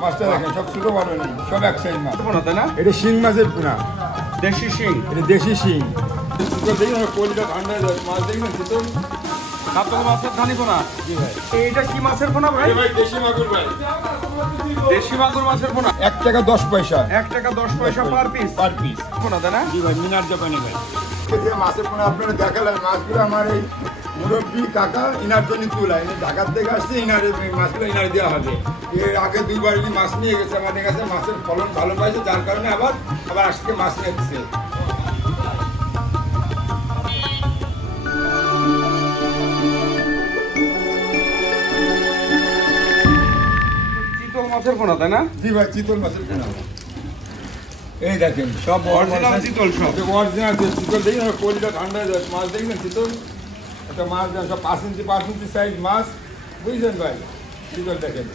মাছটা দেখেন সব ছোট বড় নেই, সব এক সাইজ মাছ। তাই না? এটা শিং মাছের পোনা, দেশি শিং। এটা দেশি শিং। দেখুন কলিটা ঠান্ডা হয়ে যাচ্ছে, মাছ দেখবেন চিতল কাতল মাছের ধানি পোনা। জি ভাই। এইটা কি মাছের পোনা ভাই? ভাই দেশি মাগুর ভাই, দেশি মাগুর মাছের পোনা। 1 টাকা 10 পয়সা। 1 টাকা 10 পয়সা পার পিস। পার পিস পোনা তাই না? জি ভাই, মিনার জাপানি ভাই। মাছের পোনা আপনারা দেখালেন, মাছগুলো আমার এই মুরব্বী কাকা ইনার জন্য তোলা, এনে ঢাকার থেকে আসছে, ইনারে মাছগুলো ইনারে দেওয়া হবে। এর আগে 2 বার মাছ নিয়ে গেছে আমাদের কাছে, মাছের ফলন ভালো পাইছে, যার কারণে আবার আজকে মাছ নিয়ে দিচ্ছে। চিতল মাছের পোনা তাই না? জি ভাই, চিতল মাছের পোনা। এই দেখেন সব অরিজিনাল চিতল, সব অরিজিনাল চিতল। দেখুন কলিটা ঠান্ডা হয়ে যাচ্ছে, মাছ দেখবেন চিতল। একটা মাছ সব 5 ইঞ্চি সাইজ মাছ, বুঝছেন ভাই? চিতল দেখেন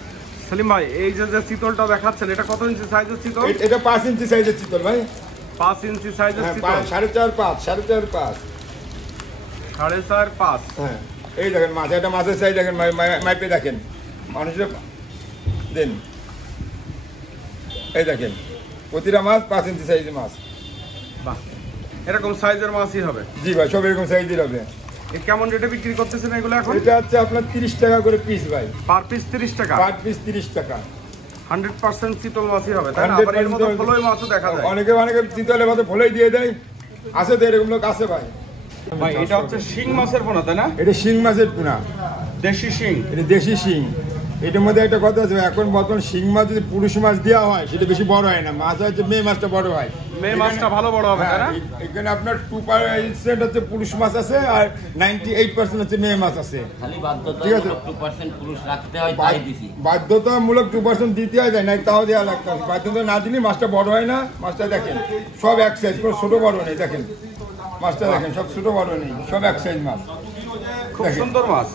সেলিম ভাই, এই যে চিতলটা দেখাচ্ছেন এটা কত ইঞ্চি সাইজের চিতল? এটা 5 ইঞ্চি সাইজের চিতল ভাই। 5 ইঞ্চি সাইজের চিতল। 4.5 5 4.5 5.5। হ্যাঁ, এই দেখেন মাছ, এটা মাছের সাইজ দেখেন, মাইপে দেখেন মানুষের দেন। এই দেখেন প্রতিটা মাছ 5 ইঞ্চি সাইজের মাছ। বাহ, এরকম সাইজের মাছই হবে। জি ভাই, সব এরকম সাইজের হবে। কেমন রেটে বিক্রি করতেছেন এগুলো এখন? এটা হচ্ছে আপনার 30 টাকা করে পিস ভাই। পার পিস 30 টাকা? পার পিস 30 টাকা। 100% চিতল মাছই হবে তাই না? আবার এর মধ্যে ফলই মাছও দেখা যায়। অনেকে চিতলের মধ্যে ফলই দিয়ে দেয়, আছে তো এরকম লোক আছে ভাই। ভাই এটা হচ্ছে শিং মাছের পোনা তাই না? এটা শিং মাছের পোনা, দেশি শিং। এটা দেশি শিং। এটার মধ্যে একটা কথা আছে, এখন বর্তমান শিং মাছ যদি পুরুষ মাছ দেওয়া হয় সেটা বেশি বড় হয় না, মাছ হচ্ছে মেয়ে মাছটা বড় হয়। মেয়ে মাছটা ভালো বড় হবে তাই না? এখানে আপনার 2% হচ্ছে পুরুষ মাছ আছে আর 98% হচ্ছে মেয়ে মাছ আছে। ঠিক আছে, 2% পুরুষ রাখতে হয়, তাই দিছি। বাধ্যতামূলক 2% দিতে হয়, যায় না তাও দেওয়া লাগতে হবে। বাধ্যতা না দিলে মাছটা বড় হয় না। মাছটা দেখেন সব এক সাইজ, কোনো ছোট বড় নেই। দেখেন মাছটা দেখেন সব ছোট বড় নেই, সব এক সাইজ মাছ। খুব সুন্দর মাছ।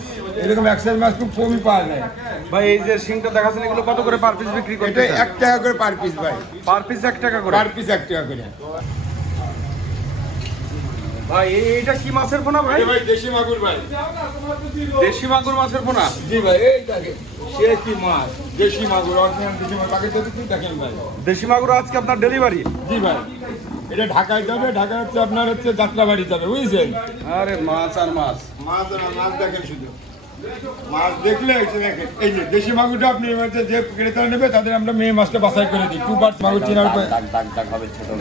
এরকম এক সাইজ মাছ খুব কমই পাওয়া যায় ভাই। এই যে শিংটা দেখাচ্ছেন এগুলো কত করে পার পিস বিক্রি করতে? এটা 1 টাকা করে পার পিস ভাই। পার পিস 1 টাকা করে? পার পিস 1 টাকা করে ভাই। এইটা কি মাছের পোনা ভাই? ভাই দেশি মাগুর ভাই। দেশি মাগুর মাছের পোনা। জি ভাই, এই দেখেন সে কি মাছ, দেশি মাগুর, অরিজিনাল দেশি মাগুর। বাকি যদি দেখেন ভাই, দেশি মাগুর আজকে আপনার ডেলিভারি? জি ভাই। এটা ঢাকায় যাবে, ঢাকা হচ্ছে আপনার হচ্ছে যাত্রাবাড়ি যাবে, বুঝছেন? আরে মাছ আর মাছ, মাছ আর মাছ দেখেন, শুধু মাছ দেখলে দেখেন। এই যে দেশি মাগুরটা আপনি যে ক্রেতারা নেবে তাদের আমরা মেয়ে মাছটা বাছাই করে দিই। 2% মাগুর চেনার উপরে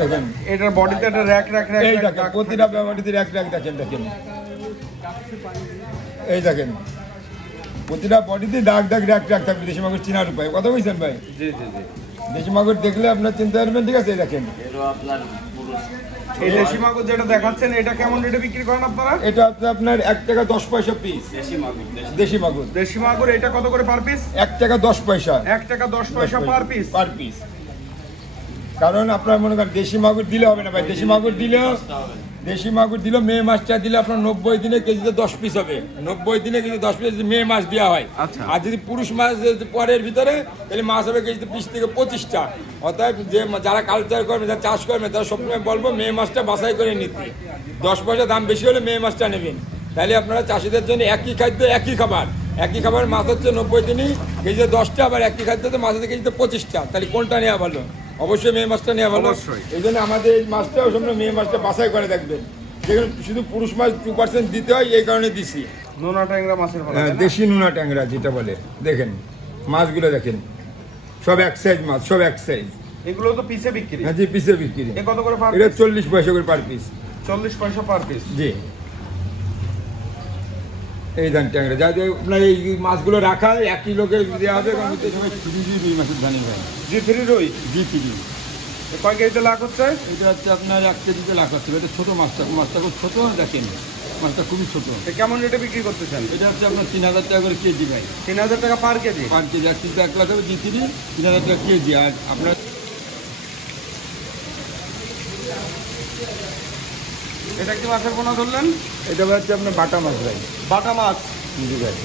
দেখেন, এটার বডিতে একটা র‍্যাক র‍্যাক র‍্যাক। এই দেখেন প্রতিটা বডিতে র‍্যাক র‍্যাক দেখেন। দেখেন এই দেখেন প্রতিটা বডিতে দাগ দাগ র‍্যাক র‍্যাক থাকবে দেশি মাগুর চেনার উপায়। কথা বুঝছেন ভাই? জি জি জি। দেশি মাগুর দেখলে আপনার চিন্তা করবেন। ঠিক আছে, দেখেন এই দেশি মাগুর যেটা দেখাচ্ছেন এটা কেমন রেটে বিক্রি করেন আপনারা? এটা হচ্ছে আপনার 1 টাকা 10 পয়সা পিস। দেশি মাগুর। দেশি মাগুর, দেশি মাগুর এটা কত করে পার পিস? 1 টাকা 10 পয়সা। 1 টাকা 10 পয়সা পার পিস? Per piece. কারণ আপনার মনে করেন দেশি মাগুর দিলে হবে না ভাই। দেশি মাগুর দিলেও মেয়ে মাছটা দিলে আপনার 90 দিনে কেজিতে 10 পিস হবে। 90 দিনে কেজি 10 পিস মেয়ে মাছ দেওয়া হয়। আর যদি পুরুষ মাছ পরের ভিতরে, তাহলে মাছ হবে কেজিতে 20 থেকে 25টা। অর্থাৎ যে যারা কালচার করবে, যারা চাষ করবে, তারা সবসময় বলবো মেয়ে মাছটা বাছাই করে নিতে। 10 পয়সা দাম বেশি হলে মেয়ে মাছটা নেবেন। তাহলে আপনারা চাষিদের জন্য একই খাদ্য, একই খাবার। একই খাবার মাছ হচ্ছে 90 দিনই কেজিতে 10টা, আবার একই খাদ্যতে মাছ হচ্ছে কেজিতে 25টা। তাহলে কোনটা নেওয়া ভালো? অবশ্যই মেয়ে মাছটা নেওয়া ভালো। এই জন্য আমাদের এই মাছটাও সবসময় মেয়ে মাছটা বাছাই করে দেখবেন। যেখানে শুধু পুরুষ মাছ 2% দিতে হয়, এই কারণে দিছি। নোনা ট্যাংরা মাছের পোনা, দেশি নোনা ট্যাংরা যেটা বলে। দেখেন মাছগুলো দেখেন সব এক সাইজ মাছ, সব এক সাইজ। এগুলো তো পিসে বিক্রি? হ্যাঁ জি, পিসে বিক্রি। কত করে পার পিস? এটা 40 পয়সা করে পার পিস। 40 পয়সা পার পিস? জি। এই ধান ট্যাংরা যা আপনার এই মাছগুলো রাখা একই লোকের দেওয়া হবে। কারণ সবাই 3G রুই মাছের ধানি ভাই। G3 রুই? G3। কয় কেজিতে লাখ হচ্ছে? এটা হচ্ছে আপনার 1 কেজিতে লাখ হচ্ছে। এটা ছোট মাছটা খুব ছোট। দেখেন মাছটা খুবই ছোট। কেমন রেটে বিক্রি করতেছেন? এটা হচ্ছে আপনার 3000 টাকা করে কেজি ভাই। 3000 টাকা পার কেজি? পার কেজি। 1 কেজিতে 1 লাখ হবে। G3 3000 টাকা কেজি। আর আপনার এটা কি মাছের পোনা ধরলেন? এটা হচ্ছে আপনার বাটা মাছ ভাই। বাটা মাছ? জি ভাই।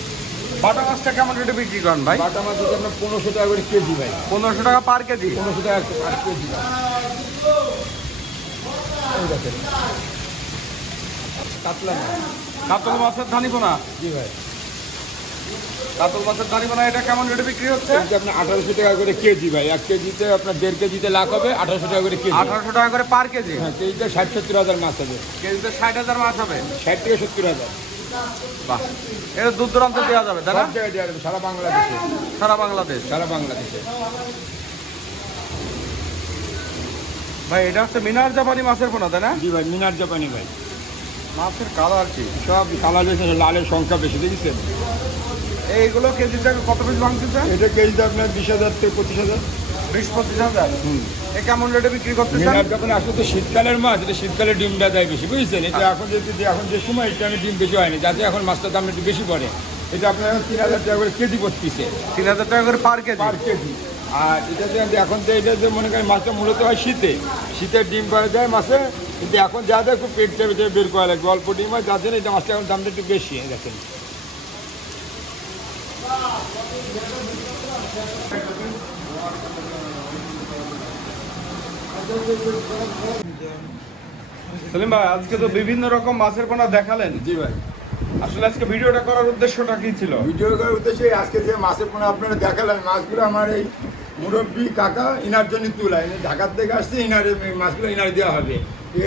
বাটা মাছটা কেমন রেটে বিক্রি করেন ভাই? বাটা মাছ হচ্ছে আপনার 1500 টাকা করে কেজি ভাই। 1500 টাকা পার কেজি? 1500 টাকা পার কেজি। এই দেখেন কাতলা মাছ। কাতলা মাছের ধানি পোনা? জি ভাই। কাতল মাছের দাড়িপানা এটা কেমন রেটে বিক্রি হচ্ছে? এটা আপনার 1800 টাকা করে কেজি ভাই। 1 কেজিতে আপনার 1.5 কেজিতে লাখ হবে, 1800 টাকা করে কেজি। 1800 টাকা করে পার কেজি? হ্যাঁ, কেজিতে 60-70 হাজার মাছ হবে। কেজিতে 60,000 মাছ হবে? 60 থেকে 70 হাজার। বাহ, এটা দূর দূরান্ত দেওয়া যাবে তাই না? সব জায়গায় দেওয়া যাবে, সারা বাংলাদেশে। সারা বাংলাদেশ? সারা বাংলাদেশে। ভাই এটা হচ্ছে মিনার জাপানি মাছের পোনা তাই না? জি ভাই, মিনার জাপানি ভাই। মাছের কালার কি সব কালার বেশি, লালের সংখ্যা বেশি, দেখেছেন? এইগুলো কেজিতে কত পিস ভাঙতেছে? এটা কেজিতে আপনার 20,000 থেকে 25,000। 20-25,000? এ কেমন রেটে বিক্রি করতেছেন? মিনার যখন আসলে তো শীতকালের মাছ, এটা শীতকালে ডিমটা দেয় বেশি, বুঝছেন? এটা এখন যে সময় এটা আমি ডিম বেশি হয়নি, যাতে এখন মাছটার দাম একটু বেশি পড়ে। এটা আপনার 3,000 টাকা করে কেজি পড়তেছে। 3,000 টাকা করে পার কেজি? পার কেজি। আর এটা এখন তো এটা যে মনে করেন মাছটা মূলত হয় শীতে ডিম পাওয়া যায় মাছে, কিন্তু এখন যা দেয় খুব পেট চেপে বের করা লাগবে, অল্প ডিম হয়, যার জন্য এটা মাছটা এখন দামটা একটু বেশি দেখেন। সেলিম ভাই, আজকে তো বিভিন্ন রকম মাছের পোনা দেখালেন। জি ভাই। আসলে আজকে ভিডিওটা করার উদ্দেশ্যটা কি ছিল? ভিডিও করার উদ্দেশ্যে আজকে যে মাছের পোনা আপনারা দেখালেন, মাছগুলো আমার এই মুরব্বী কাকা ইনার জন্য তোলা, ইনি ঢাকার থেকে আসছে, ইনারে মাছগুলো ইনারে দেওয়া হবে।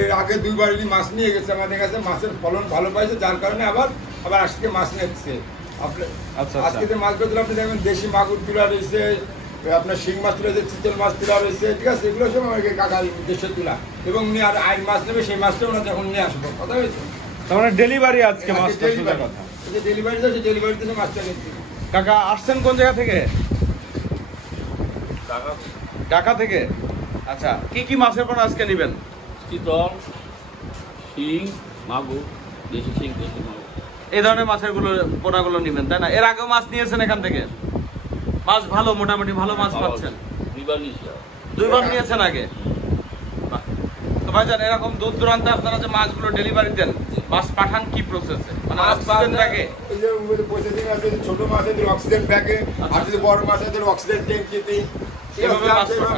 এর আগে 2 বার ইনি মাছ নিয়ে গেছে আমাদের কাছে, মাছের ফলন ভালো পাইছে, যার কারণে আবার আজকে মাছ নিচ্ছে। আচ্ছা, আজকে যে মাছগুলো দিলে আপনি দেখবেন দেশি মাগুর তোলা রয়েছে, আপনার শিং মাছ তোলা রয়েছে, চিতল মাছ তোলা রয়েছে, ঠিক আছে? এগুলো সব আমাকে কাকার দেশে তোলা, এবং উনি আর আইন মাছ নেবে, সেই মাছটা ওনার যখন নিয়ে আসবো। কথা হয়েছে? তার মানে ডেলিভারি আজকে মাছটা, সোজা কথা। ডেলিভারি যাচ্ছে, ডেলিভারিতে মাছটা নিচ্ছি। কাকা আসছেন কোন জায়গা থেকে? ঢাকা থেকে। আচ্ছা, কি কি মাছের পোনা আজকে নেবেন? চিতল, শিং, মাগুর, দেশি শিং, দেশি মাগুর। এই ধরনের মাছের পোনাগুলো নেবেন তাই না? এর আগেও মাছ নিয়েছেন এখান থেকে? মাছ ভালো, মোটামুটি ভালো মাছ পাচ্ছেন? 2 বার নিয়েছি। 2 বার নিয়েছেন আগে? বাহ। তো ভাইজান, এরকম দূর দূরান্তে আপনারা যে মাছগুলো ডেলিভারি দেন, মাছ পাঠান কি প্রসেসে? মানে অক্সিজেন ব্যাগে? এই যে প্রসেসিং আছে, ছোট মাছ আছে অক্সিজেন ব্যাগে, আর যদি বড় মাছ আছে অক্সিজেন ট্যাঙ্কিতে, এভাবে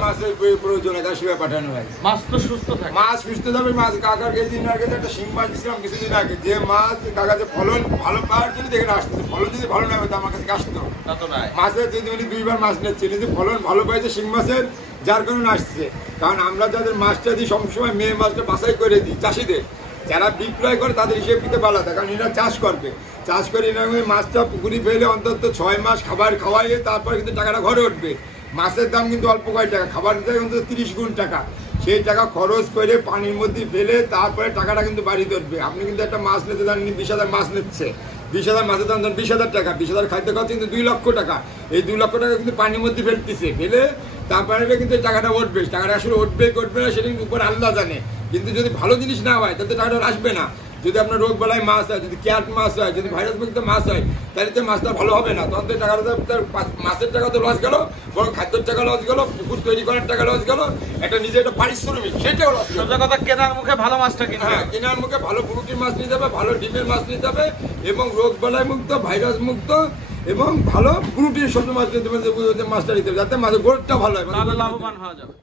মাছের প্রয়োজন হয়, তার সেবা পাঠানো হয়। মাছ তো সুস্থ থাকে? মাছ সুস্থ যাবে। মাছ কাকার কেজি ইনার কাছে একটা শিং মাছ দিয়েছিলাম কিছুদিন আগে, যে মাছ কাকার যে ফলন ভালো পাওয়ার জন্য এখানে আসতেছে। ফলন যদি ভালো না হয় তো আমার কাছে আসতো তা তো নাই। মাছের যদি উনি 2 বার মাছ নিচ্ছে, যদি ফলন ভালো পাইছে শিং মাছের, যার কারণে আসছে। কারণ আমরা যাদের মাছটা দিই সবসময় মেয়ে মাছটা বাছাই করে দিই চাষিদের, যারা বিক্রয় করে তাদের হিসেব দিতে ভালো থাকে, কারণ এরা চাষ করবে, চাষ করে এরা মাছটা পুকুরি ফেলে অন্তত 6 মাস খাবার খাওয়াইয়ে তারপর কিন্তু টাকাটা ঘরে উঠবে। মাছের দাম কিন্তু অল্প কয় টাকা, খাবার দিতে অন্তত 30 গুণ টাকা। সেই টাকা খরচ করে পানির মধ্যে ফেলে তারপরে টাকাটা কিন্তু বাড়িতে উঠবে। আপনি কিন্তু একটা মাছ নিতে জানেন 20,000 মাছ নিচ্ছে, 20,000 মাছের দাম 20,000 টাকা, 20,000 খাদ্য খরচ কিন্তু 2 লক্ষ টাকা। এই 2 লক্ষ টাকা কিন্তু পানির মধ্যে ফেলতেছে, ফেলে তারপরে কিন্তু টাকাটা উঠবে। টাকাটা আসলে উঠবে না সেটা কিন্তু উপর আল্লাহ জানে, কিন্তু যদি ভালো জিনিস না হয় তাহলে টাকাটা আসবে না। যদি আপনার রোগ বেলায় মাছ হয়, যদি ক্যাট মাছ হয়, যদি ভাইরাস মুক্ত মাছ হয়, তাহলে তো মাছটা ভালো হবে না। তখন তো টাকাটা মাছের টাকা তো লস গেল, বড় খাদ্যের টাকা লস গেল, পুকুর তৈরি করার টাকা লস গেল, একটা নিজে একটা পারিশ্রমিক সেটাও লস গেল। সোজা কথা, কেনার মুখে ভালো মাছটা কিনতে হবে। হ্যাঁ, কেনার মুখে ভালো প্রোটিন মাছ নিতে হবে, ভালো ডিমের মাছ নিতে হবে, এবং রোগ বেলায় মুক্ত, ভাইরাস মুক্ত এবং ভালো প্রোটিন সবজি মাছ নিতে হবে, মাছটা নিতে হবে, যাতে মাছের গোড়টা ভালো হয়, তাহলে লাভবান হওয়া যাবে।